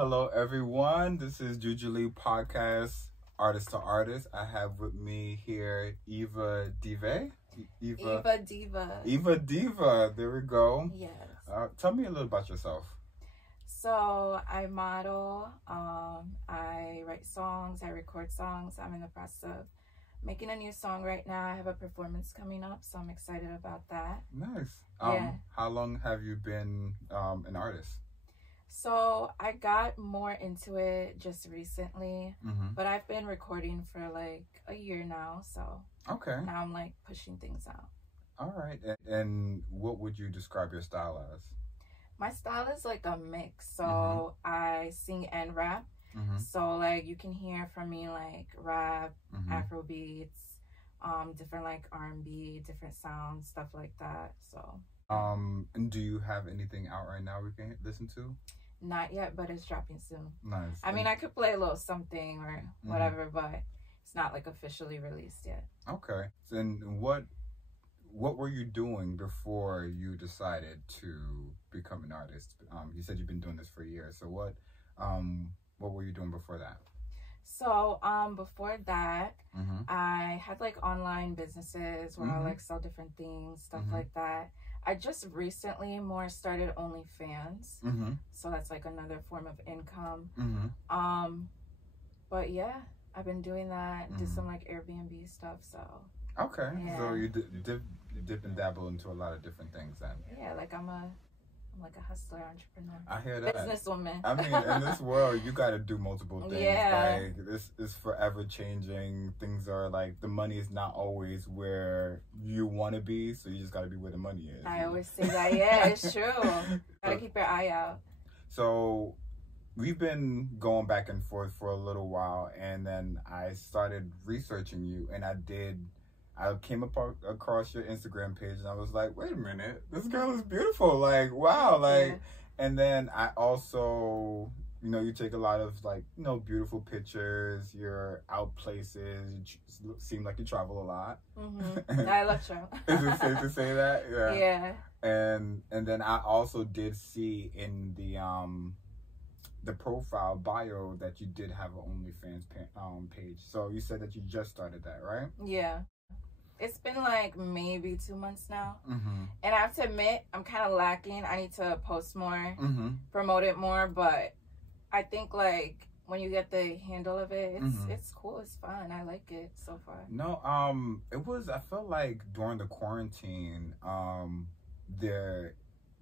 Hello, everyone. This is Jujulee Podcast, Artist to Artist. I have with me here Eva Deeva. Eva Deeva. Eva Deeva. There we go. Yes. Tell me a little about yourself. So I model. I write songs. I record songs. I'm in the process of making a new song right now. I have a performance coming up, so I'm excited about that. Nice. Yeah. How long have you been an artist? So I got more into it just recently, but I've been recording for like a year now. So okay. Now I'm like pushing things out. All right. And what would you describe your style as? My style is like a mix. So I sing and rap. So like you can hear from me like rap, Afro beats, different like R&B, different sounds, stuff like that. So and do you have anything out right now we can listen to? Not yet, but it's dropping soon. Nice. I mean, I could play a little something or whatever, but it's not like officially released yet. Okay. And what were you doing before you decided to become an artist? You said you've been doing this for years. So what were you doing before that? So before that, I had like online businesses where I like sell different things, stuff like that. I just recently more started OnlyFans, so that's like another form of income. But yeah, I've been doing that. Did some like Airbnb stuff. So okay, yeah. So you dip and dabble into a lot of different things then. Yeah, like I'm like a hustler, entrepreneur. I hear that. Businesswoman. I mean, in this world, you got to do multiple things. Yeah. Like, this is forever changing. Things are like, the money is not always where you want to be, so you just got to be where the money is. I always say that. Yeah, it's true. Got to keep your eye out. So we've been going back and forth for a little while, and then I started researching you, and I came across your Instagram page, and I was like, wait a minute, this girl is beautiful. Like, wow. Like, yeah. And then I also, you take a lot of like, beautiful pictures. You're out places. You seem like you travel a lot. I love travel. Is it safe to say that? Yeah. Yeah. And then I also did see in the profile bio that you did have an OnlyFans page. So you said that you just started that, right? Yeah. It's been like maybe 2 months now. And I have to admit, I'm kind of lacking. I need to post more, promote it more. But I think like when you get the handle of it, it's cool. It's fun. I like it so far. No, I felt like during the quarantine, the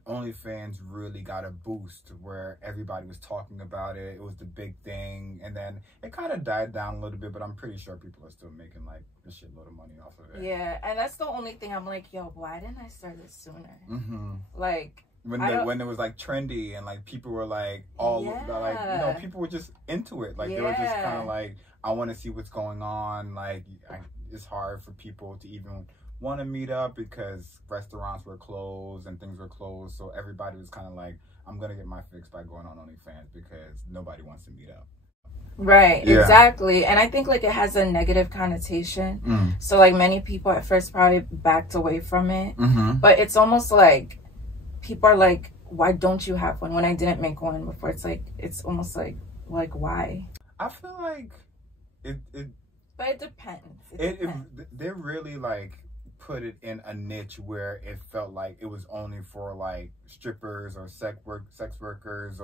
OnlyFans really got a boost where everybody was talking about it. It was the big thing, and then it kind of died down a little bit, but I'm pretty sure people are still making like a shitload of money off of it. Yeah, and that's the only thing I'm like, yo, why didn't I start this sooner? Like when it was like trendy and like people were like people were just into it. Like they were just kind of like, I want to see what's going on. Like it's hard for people to even want to meet up because restaurants were closed and things were closed, so everybody was kind of like, I'm gonna get my fix by going on OnlyFans because nobody wants to meet up. Right. Yeah. Exactly. And I think like it has a negative connotation, so like many people at first probably backed away from it, but it's almost like people are like, why don't you have one when I didn't make one before? It's almost like why? I feel like it but it depends. They're really like put it in a niche where it felt like it was only for like strippers or sex workers,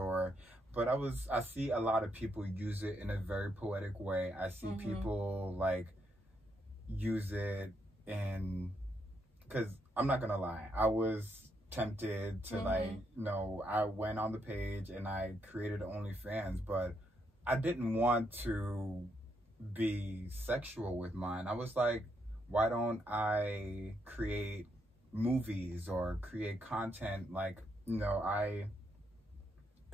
but I see a lot of people use it in a very poetic way. I see people like use it because I'm not gonna lie, I was tempted to I went on the page and I created OnlyFans, but I didn't want to be sexual with mine. I was like, why don't I create movies or create content? Like, I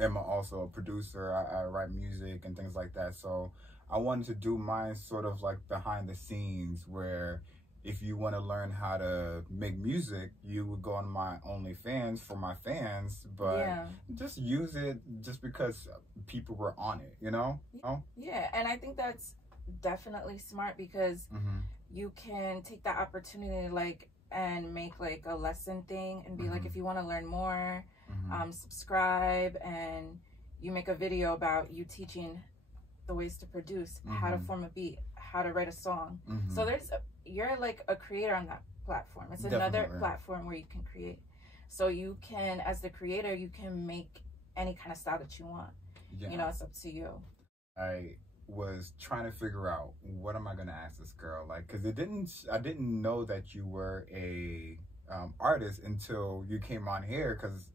am also a producer. I write music and things like that. So I wanted to do mine sort of like behind the scenes, where if you want to learn how to make music, you would go on my OnlyFans for my fans, but just use it just because people were on it, Yeah, and I think that's definitely smart because you can take that opportunity and make like a lesson thing and be like, if you want to learn more, subscribe, and you make a video about you teaching the ways to produce, how to form a beat, how to write a song. So you're like a creator on that platform. It's another platform where you can create. So you can, as the creator, you can make any kind of style that you want. You know, it's up to you. I was trying to figure out, what am I gonna ask this girl? Like, because I didn't know that you were a artist until you came on here, because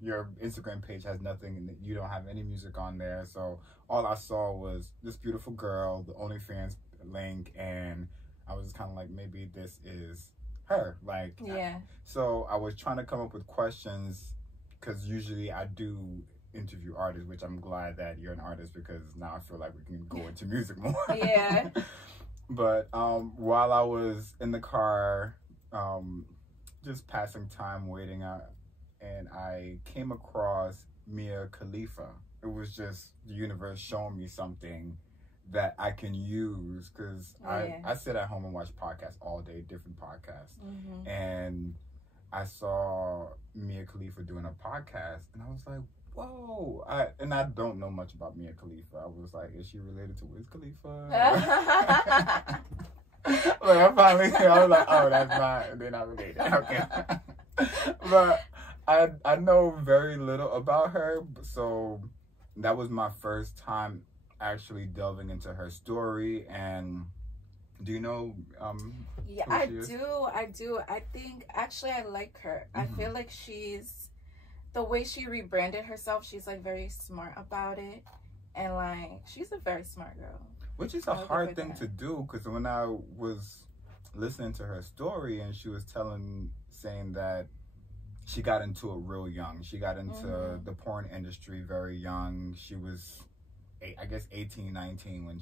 your Instagram page has nothing and you don't have any music on there. So all I saw was this beautiful girl, the OnlyFans link, and I was just kind of like, maybe this is her. Like, so I was trying to come up with questions, because usually I do interview artists, which I'm glad that you're an artist, because now I feel like we can go into music more. But while I was in the car, just passing time, waiting out, and I came across Mia Khalifa. It was just the universe showing me something that I can use, because I sit at home and watch podcasts all day, different podcasts, and I saw Mia Khalifa doing a podcast, and I was like, whoa. And I don't know much about Mia Khalifa. I was like, is she related to Wiz Khalifa? Like, I was like, oh, they're not related. Okay. But I know very little about her, so that was my first time actually delving into her story. And do you know I do. I think actually I like her. I feel like the way she rebranded herself, she's like very smart about it, and like she's a very smart girl. Which is a hard thing to do, because when I was listening to her story, and she was saying that she got into it real young. She got into the porn industry very young. She was, I guess, 18, 19 when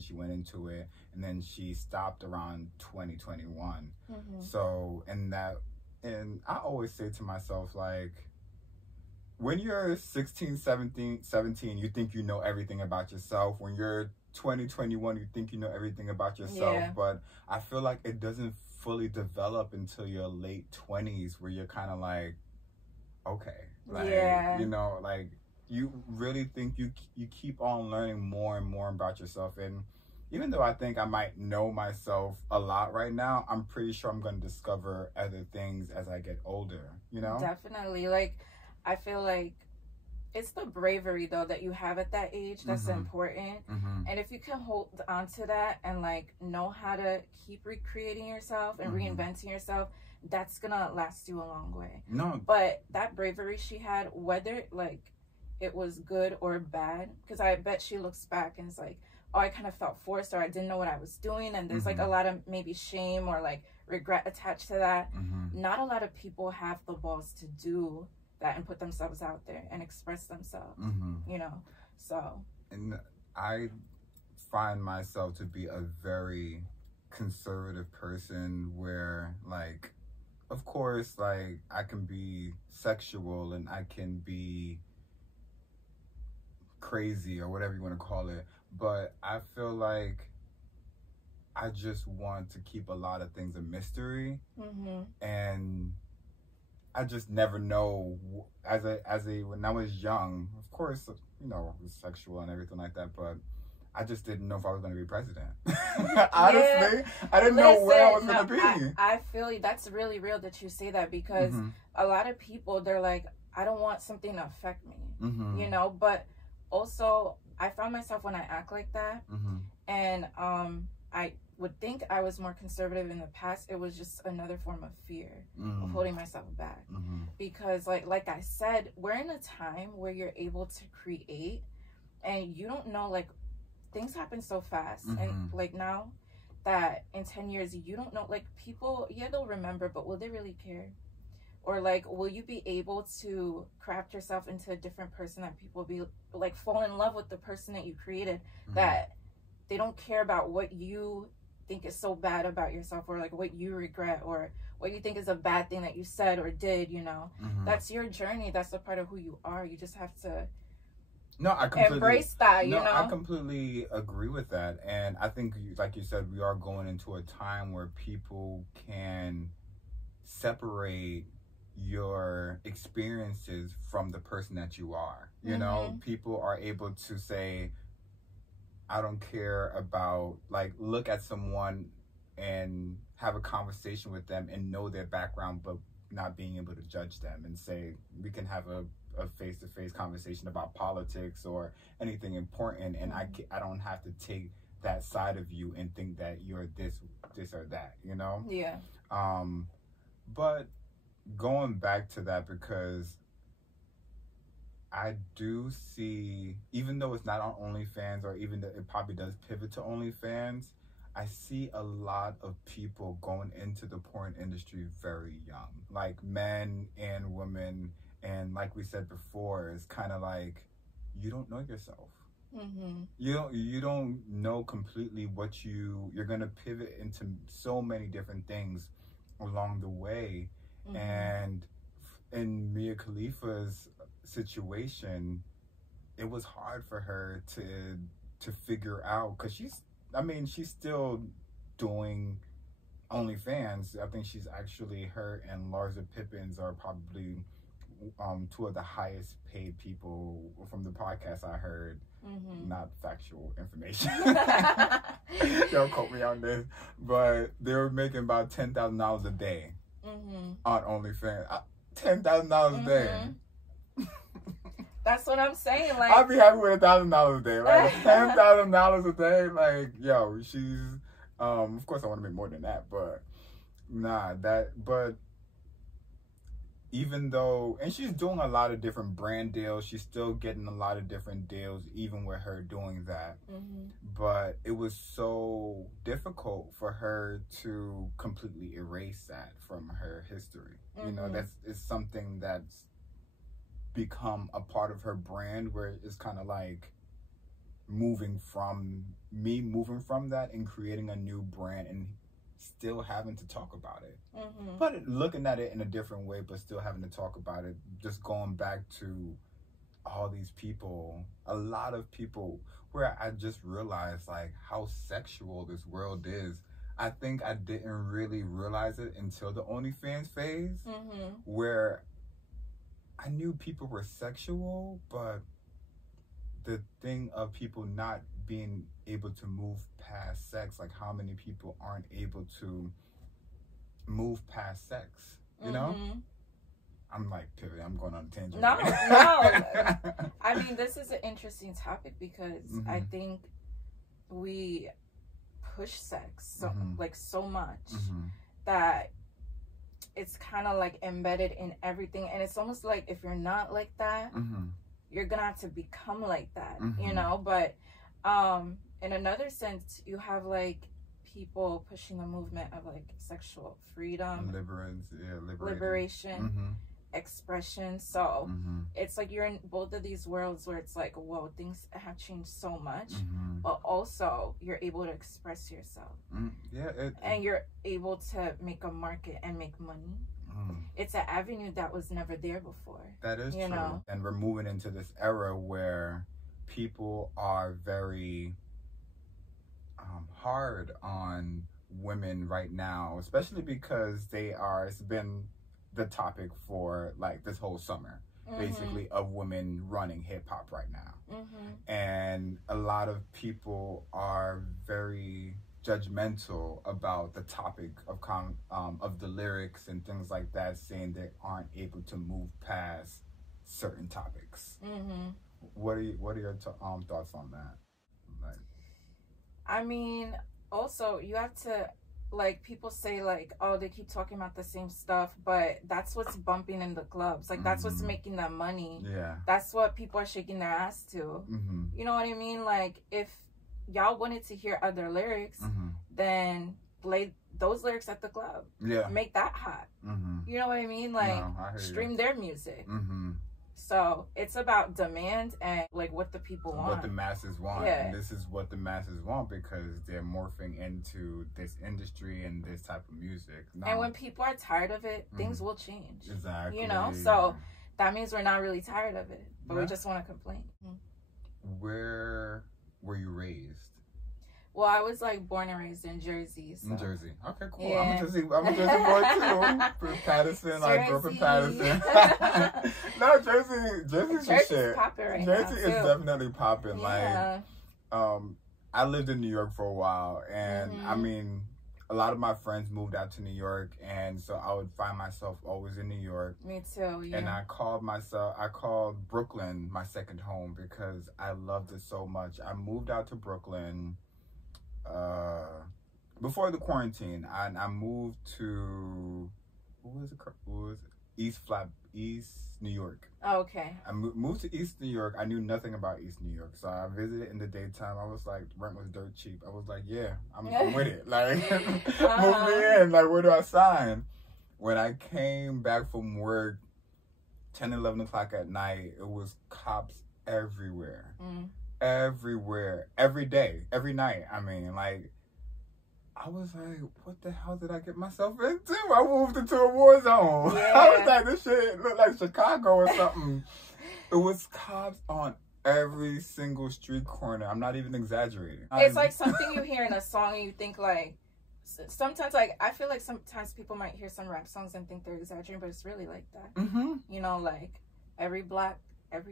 she went into it, and then she stopped around 2021. So, and I always say to myself, like, when you're 16, 17, you think you know everything about yourself. When you're 2021, you think you know everything about yourself. But I feel like it doesn't fully develop until your late 20s, where you're kind of like, okay, like, you know, like, you really think you keep on learning more and more about yourself. And even though I think I might know myself a lot right now, I'm pretty sure I'm going to discover other things as I get older, you know? Definitely. Like, I feel like it's the bravery, though, that you have at that age that's important. And if you can hold on to that and, like, know how to keep recreating yourself and reinventing yourself, that's going to last you a long way. But that bravery she had, whether, like, it was good or bad, because I bet she looks back and is like, oh, I kind of felt forced, or I didn't know what I was doing. And there's, like, a lot of maybe shame or, like, regret attached to that. Not a lot of people have the balls to do that and put themselves out there and express themselves, you know, so. And I find myself to be a very conservative person, where, like, of course, like, I can be sexual and I can be crazy or whatever you want to call it, but I feel like I just want to keep a lot of things a mystery. And I just never know. When I was young, of course, you know, it was sexual and everything like that, but I just didn't know if I was going to be president. Honestly, I didn't know where I was going to be. I feel you. That's really real that you say that, because a lot of people, they're like, I don't want something to affect me, you know, but also I found myself when I act like that, and I would think I was more conservative in the past. It was just another form of fear of holding myself back, because like I said, we're in a time where you're able to create, and you don't know, like, things happen so fast, and like now that in 10 years you don't know, like, people, they'll remember, but will they really care? Or, like, will you be able to craft yourself into a different person that people be like, fall in love with the person that you created, that they don't care about what you think is so bad about yourself, or like what you regret, or what you think is a bad thing that you said or did, you know? That's your journey. That's a part of who you are. You just have to embrace that, you know? I completely agree with that. And I think, like you said, we are going into a time where people can separate your experiences from the person that you are. You know, people are able to say, I don't care about, like, look at someone and have a conversation with them and know their background, but not being able to judge them and say, we can have a face-to-face conversation about politics or anything important, and I don't have to take that side of you and think that you're this or that, you know? Yeah. But going back to that, because I do see, even though it's not on OnlyFans, or even though it probably does pivot to OnlyFans, I see a lot of people going into the porn industry very young, like men and women. And like we said before, it's kind of like, you don't know yourself. You don't know completely what you're going to pivot into so many different things along the way. And in Mia Khalifa's situation, it was hard for her to figure out, because she's still doing OnlyFans. I think she's actually, her and Larsa Pippins are probably two of the highest paid people from the podcast I heard. Not factual information. Don't quote me on this, but they were making about $10,000 a day on OnlyFans. $10,000 a day. That's what I'm saying. Like, I'll be happy with $1,000 a day. Like $10,000 a day. Like, yo, she's of course I want to make more than that, but but even though, and she's doing a lot of different brand deals, she's still getting a lot of different deals even with her doing that. But it was so difficult for her to completely erase that from her history. You know, it's something that's become a part of her brand, where it's kind of like moving from that and creating a new brand and still having to talk about it, but looking at it in a different way, but still having to talk about it. Just going back to all these people, a lot of people, where I just realized like how sexual this world is. I think I didn't really realize it until the OnlyFans phase, where I knew people were sexual, but the thing of people not being able to move past sex, like how many people aren't able to move past sex, you know? I'm like pivoting, I'm going on a tangent. No. I mean, this is an interesting topic, because I think we push sex so much that it's kind of like embedded in everything, and it's almost like if you're not like that, you're gonna have to become like that, you know? But in another sense, you have like people pushing the movement of like sexual freedom, liberation, expression. So it's like you're in both of these worlds where it's like, whoa, things have changed so much, but also you're able to express yourself. And you're able to make a market and make money. It's an avenue that was never there before. That is true. Know? And we're moving into this era where people are very hard on women right now, especially because it's been the topic for like this whole summer, basically, of women running hip-hop right now. And a lot of people are very judgmental about the topic of the lyrics and things like that, saying they aren't able to move past certain topics. What are your thoughts on that? Like, I mean, also you have to, like, people say like, oh, they keep talking about the same stuff, but that's what's bumping in the clubs. Like, that's what's making them money. That's what people are shaking their ass to. You know what I mean? Like, if y'all wanted to hear other lyrics, then play those lyrics at the club. Make that hot. You know what I mean? Like, stream their music. So it's about demand and like what the people want, what the masses want. And this is what the masses want, because they're morphing into this industry and this type of music. And when people are tired of it, things will change. Exactly. You know, so that means we're not really tired of it, but we just want to complain. Where were you raised? Well, I was like born and raised in Jersey. So. In Jersey. Okay, cool. Yeah. I'm a Jersey boy too. From Patterson, I grew up in Patterson. No, Jersey's the shit. Popping right Jersey now, is definitely popping. Yeah. Like, I lived in New York for a while, and I mean, a lot of my friends moved out to New York, and so I would find myself always in New York. Me too, yeah. And I called Brooklyn my second home because I loved it so much. I moved out to Brooklyn before the quarantine, and I moved to, what was it? East New York. Oh, okay. I moved to East New York. I knew nothing about East New York, so I visited in the daytime. I was like, rent was dirt cheap. I was like, yeah, I'm with it. Like, move me in. Like, where do I sign? When I came back from work, 10, 11 o'clock at night, it was cops everywhere. Everywhere. Every day. Every night. I mean, like, I was like, what the hell did I get myself into? I moved into a war zone. Yeah. I was like, this shit looked like Chicago or something. It was cops on every single street corner. I'm not even exaggerating. It's like something you hear in a song and you think like, sometimes like, I feel like sometimes people might hear some rap songs and think they're exaggerating, but it's really like that. You know, like every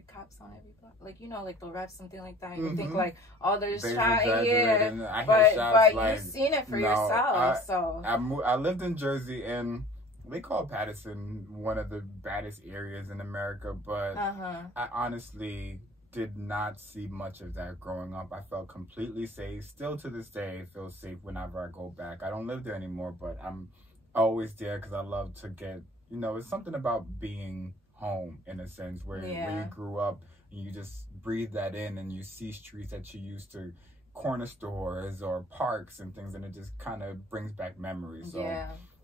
cop's on every block. Like, you know, like they'll rap something like that and you think like, oh, they're just trying, but like, you've seen it for yourself. I lived in Jersey, and they call Patterson one of the baddest areas in America, but I honestly did not see much of that growing up. I felt completely safe. Still to this day, I feel safe whenever I go back. I don't live there anymore, but I'm always there because I love to get, you know, it's something about being home in a sense where you grew up and you just breathe that in and you see streets that you used to, corner stores or parks and things, and it just kind of brings back memories. So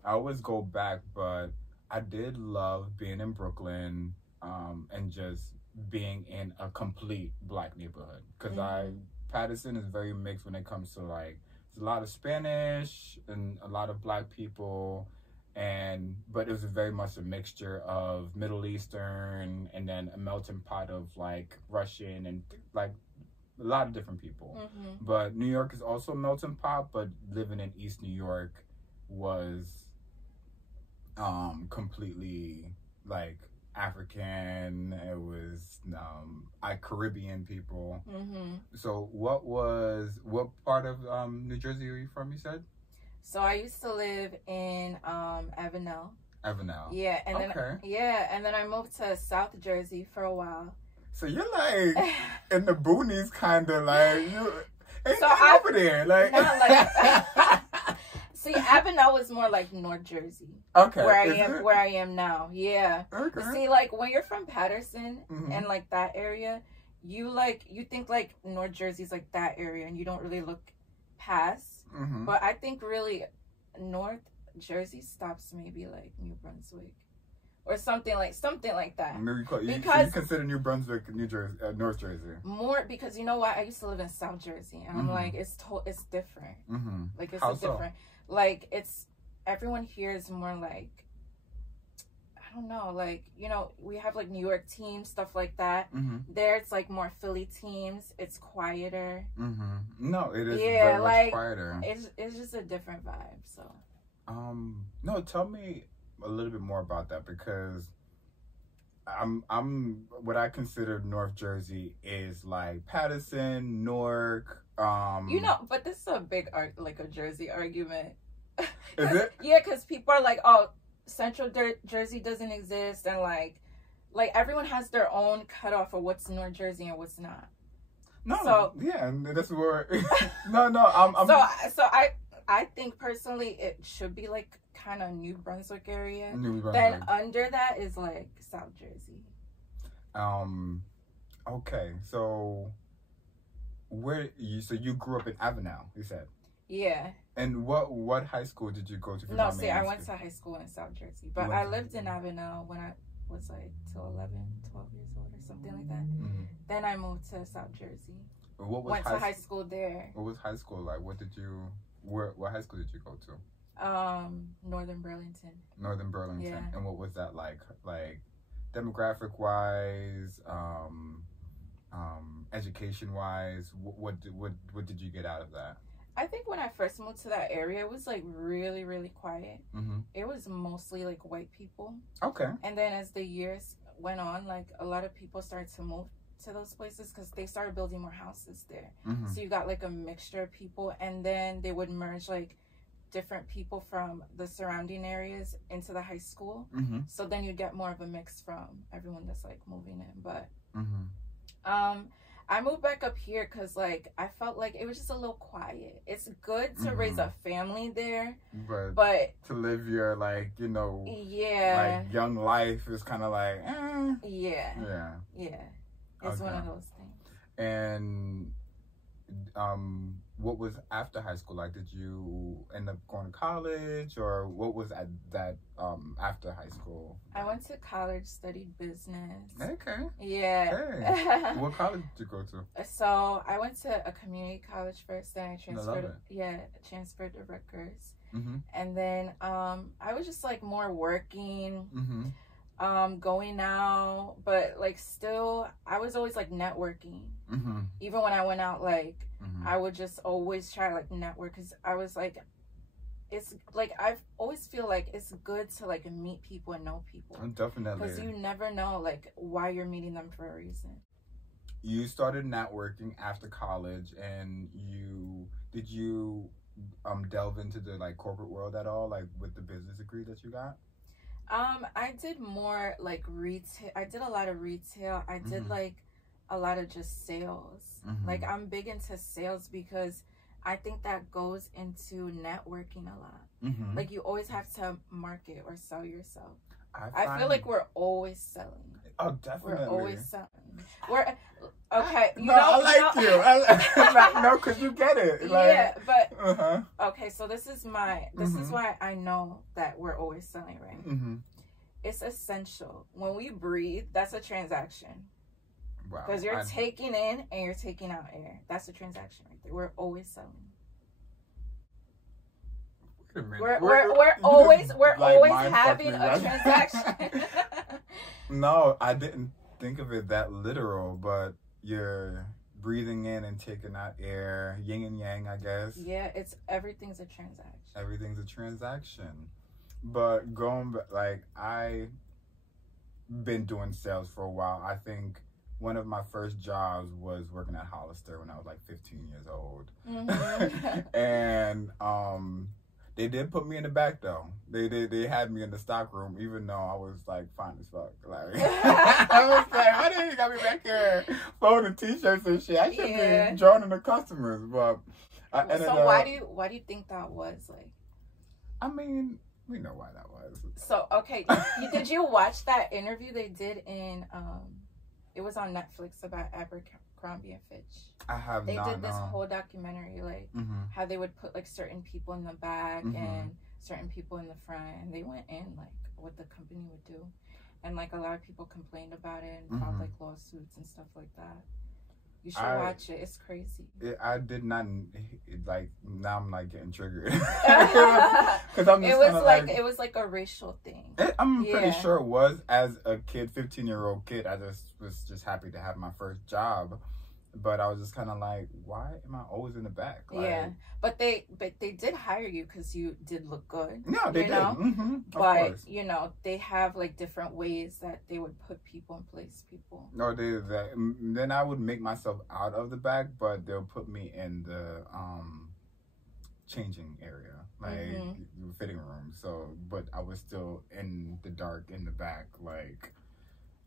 I always go back, but I did love being in Brooklyn and just being in a complete black neighborhood because Patterson is very mixed when it comes to like, there's a lot of Spanish and a lot of black people, but it was very much a mixture of Middle Eastern and then a melting pot of like Russian and like a lot of different people. But New York is also a melting pot, but living in East New York was completely like African. It was Caribbean people. So what part of New Jersey are you from, you said? So I used to live in Avenel. Yeah, and then I moved to South Jersey for a while. So you're like in the boonies, kind of like you ain't over there, like. Not like see, Avenel is more like North Jersey. Okay, where I am now. Yeah. Okay. But see, like when you're from Patterson and like that area, you think like North Jersey's like that area, and you don't really look past. But I think really North Jersey stops maybe like New Brunswick or something like that. You consider New Brunswick North Jersey more because you know what, I used to live in South Jersey and I'm like it's different. Like it's different. Like it's everyone here is more like, I don't know, like, you know, we have like New York teams, stuff like that. There it's like more Philly teams. It's quieter. No, it is very much quieter. It's just a different vibe. So no, tell me a little bit more about that, because I'm what I consider North Jersey is like Patterson, Newark. You know, but this is a big like a Jersey argument. Is it? Yeah, because people are like, oh, Central Jersey doesn't exist, and like everyone has their own cutoff of what's North Jersey and what's not. No, so, yeah, and that's where I'm so I think personally it should be like kind of New Brunswick area. Then under that is like South Jersey. Okay, so you grew up in Avenel, you said? Yeah. And what high school did you go to? No, see, I went to high school in South Jersey, but I lived in Avenel when I was like till 11, 12 years old or something like that. Then I moved to South Jersey. Went to high school there. What was high school like? What high school did you go to? Northern Burlington. Northern Burlington. Yeah. And what was that like? Like demographic wise, education wise, what did you get out of that? I think when I first moved to that area, it was like really, really quiet. It was mostly like white people. Okay. And then as the years went on, like a lot of people started to move to those places because they started building more houses there. So you got like a mixture of people, and then they would merge like different people from the surrounding areas into the high school. So then you get more of a mix from everyone that's like moving in. But I moved back up here because like I felt like it was just a little quiet. It's good to raise a family there, but to live your like, you know, like young life is kind of like it's one of those things. And what was after high school like? Did you end up going to college, or what was at that after high school? I went to college, studied business. Okay. Yeah. Hey. What college did you go to? So I went to a community college first, then I transferred. Transferred to Rutgers, and then I was just like more working. Going out, but like still I was always like networking. Even when I went out, like I would just always try like network, because I was like, it's like I always feel like it's good to like meet people and know people. Definitely, because you never know like why you're meeting them for a reason. You started networking after college, and did you delve into the like corporate world at all, like with the business degree that you got? I did more like retail. I did a lot of retail. I did like a lot of just sales. Like I'm big into sales because I think that goes into networking a lot. Like you always have to market or sell yourself. I feel like we're always selling. Oh, definitely. We're always selling. We're okay. I like you. No, because you get it. Like, yeah, but okay. So this is why I know that we're always selling, right? It's essential. When we breathe, that's a transaction. Wow. Because you're taking in and you're taking out air. That's a transaction right there. We're always selling. We're always having a transaction. No, I didn't think of it that literal, but you're breathing in and taking out air, yin and yang, I guess. Yeah, everything's a transaction. Everything's a transaction. But going back, like I've been doing sales for a while. I think one of my first jobs was working at Hollister when I was like 15 years old. And they did put me in the back though. They had me in the stock room, even though I was like fine as fuck. Like I was like, why did you got me back here folding t-shirts and shit? I should be joining the customers. But why do you think that was? Like, I mean, we know why that was. So okay, did you watch that interview they did in it was on Netflix about Abercrombie and Fitch? I have They not. did this whole documentary, like how they would put like certain people in the back and certain people in the front, and they went in like what the company would do, and like a lot of people complained about it and filed like lawsuits and stuff like that. You should watch it. It's crazy. I did not like. Now I'm like getting triggered. Because it was like a racial thing. I'm pretty sure it was. As a kid, 15-year-old kid, I was just happy to have my first job. But I was just kind of like, why am I always in the back? Like, but they did hire you because you did look good. No, they did. But you know, they have like different ways that they would put people and place people. No, they did that. Then I would make myself out of the back, but they'll put me in the changing area, like fitting room. So, but I was still in the dark in the back, like,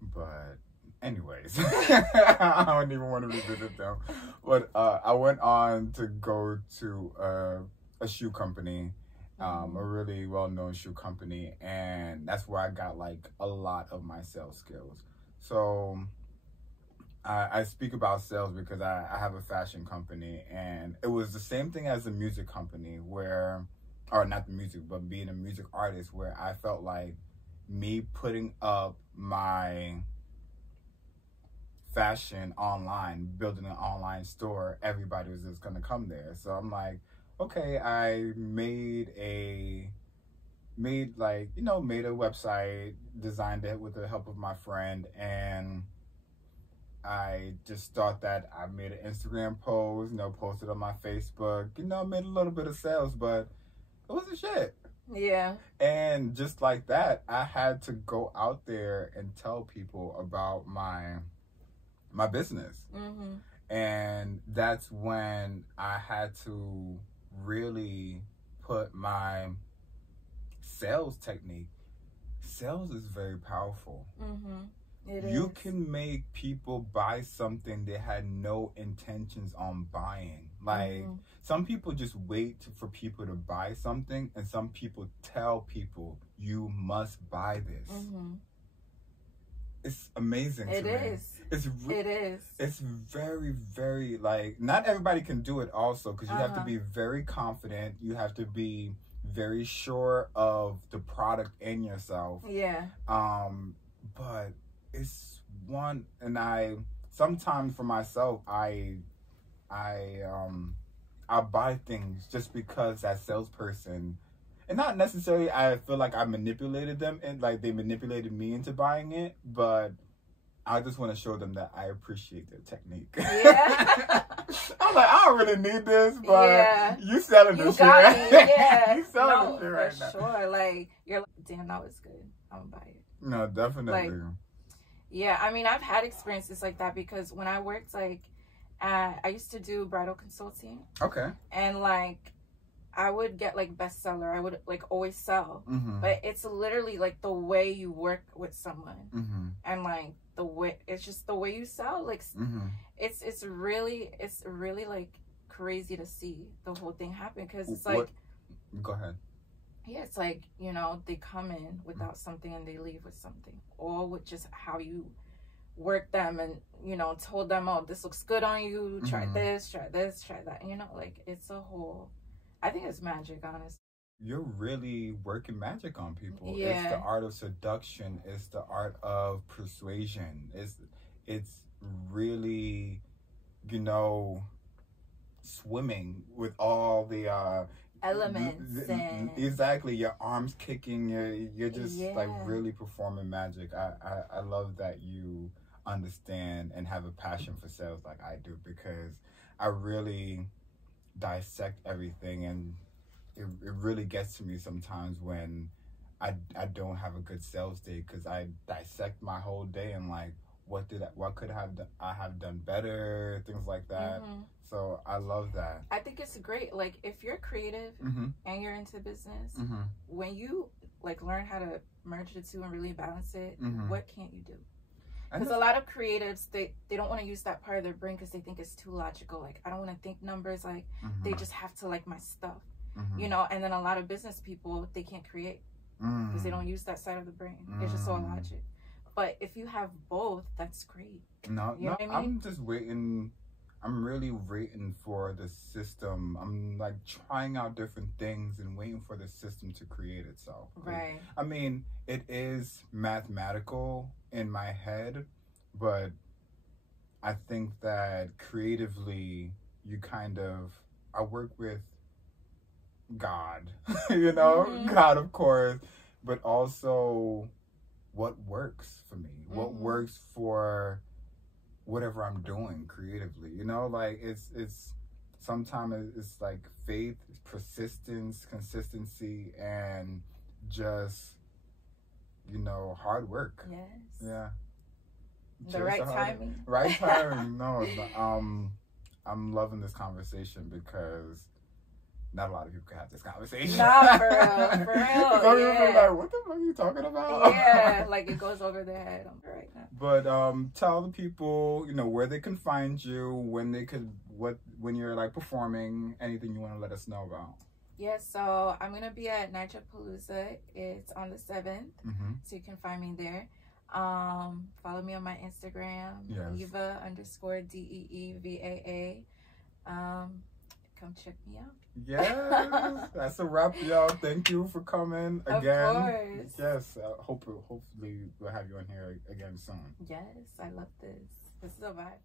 but. Anyways, I don't even want to revisit them. But I went on to go to a shoe company, a really well-known shoe company, and that's where I got like a lot of my sales skills. So I speak about sales because I have a fashion company, and it was the same thing as a music company where, or not the music, but being a music artist, where I felt like me putting up my fashion online, building an online store, everybody was just gonna come there. So I'm like, okay, I made a website, designed it with the help of my friend, and I just thought that I made an Instagram post, you know, posted on my Facebook, you know, made a little bit of sales, but it wasn't shit. Yeah. And just like that, I had to go out there and tell people about my business. Mm-hmm. And that's when I had to really put my sales technique. Sales is very powerful. Mm-hmm. You can make people buy something they had no intentions on buying. Like, some people just wait for people to buy something, and some people tell people, you must buy this. Mm-hmm. It's amazing to me. It is. It's very, very, like, not everybody can do it also, because you have to be very confident. You have to be very sure of the product in yourself. Yeah. But it's one, and sometimes for myself, I buy things just because that salesperson, and not necessarily I feel like I manipulated them and like they manipulated me into buying it, but I just want to show them that I appreciate their technique. Yeah. I'm like, I don't really need this, but you selling this shit. Yeah. You selling this shit right now. Sure. Like, you're like, damn, that was good. I'm gonna buy it. No, definitely. Like, yeah, I mean, I've had experiences like that because when I worked, like, I used to do bridal consulting. Okay. And, like, I would get, like, bestseller. I would, like, always sell. Mm-hmm. But it's literally, like, the way you work with someone. Mm-hmm. And, like, it's just the way you sell. Like, it's really, like, crazy to see the whole thing happen. Because it's, like... Go ahead. Yeah, it's like, you know, they come in without something and they leave with something. Or with just how you work them and, you know, told them, oh, this looks good on you. Try this, try that. You know, like, it's a whole... I think it's magic, honestly. You're really working magic on people. Yeah. It's the art of seduction. It's the art of persuasion. It's really, you know, swimming with all the... elements exactly, your arms kicking, you're just like really performing magic. I love that you understand and have a passion for sales like I do, because I really dissect everything, and it really gets to me sometimes when I don't have a good sales day, because I dissect my whole day and like what could I have done better, things like that. So I love that. I think it's great. Like, if you're creative and you're into business, when you like learn how to merge the two and really balance it, what can't you do? Because a lot of creatives, they don't want to use that part of their brain because they think it's too logical. Like, I don't want to think numbers. Like, they just have to like my stuff, you know? And then a lot of business people, they can't create because they don't use that side of the brain. It's just all logic. But if you have both, that's great. You know what I mean? I'm just waiting. I'm really waiting for the system. I'm like trying out different things and waiting for the system to create itself. Right. I mean, it is mathematical in my head, but I think that creatively, I work with God, you know, God, of course, but also what works for me, what works for whatever I'm doing creatively, you know, like it's sometimes it's like faith, persistence, consistency, and just, you know, hard work. Yes. Yeah. The right timing. Right timing. No, I'm loving this conversation because not a lot of people can have this conversation. Nah, for real. Some people be like, what the fuck are you talking about? Yeah, like it goes over their head right now. But tell the people, you know, where they can find you, when you're like performing, anything you want to let us know about. Yeah, so I'm gonna be at Nigepalooza. It's on the 7th, so you can find me there. Follow me on my Instagram, Eva_DEEVAA. Come check me out. Yes, that's a wrap, y'all. Thank you for coming again. Of course. Yes, hopefully we'll have you on here again soon. Yes, I love this. This is a vibe.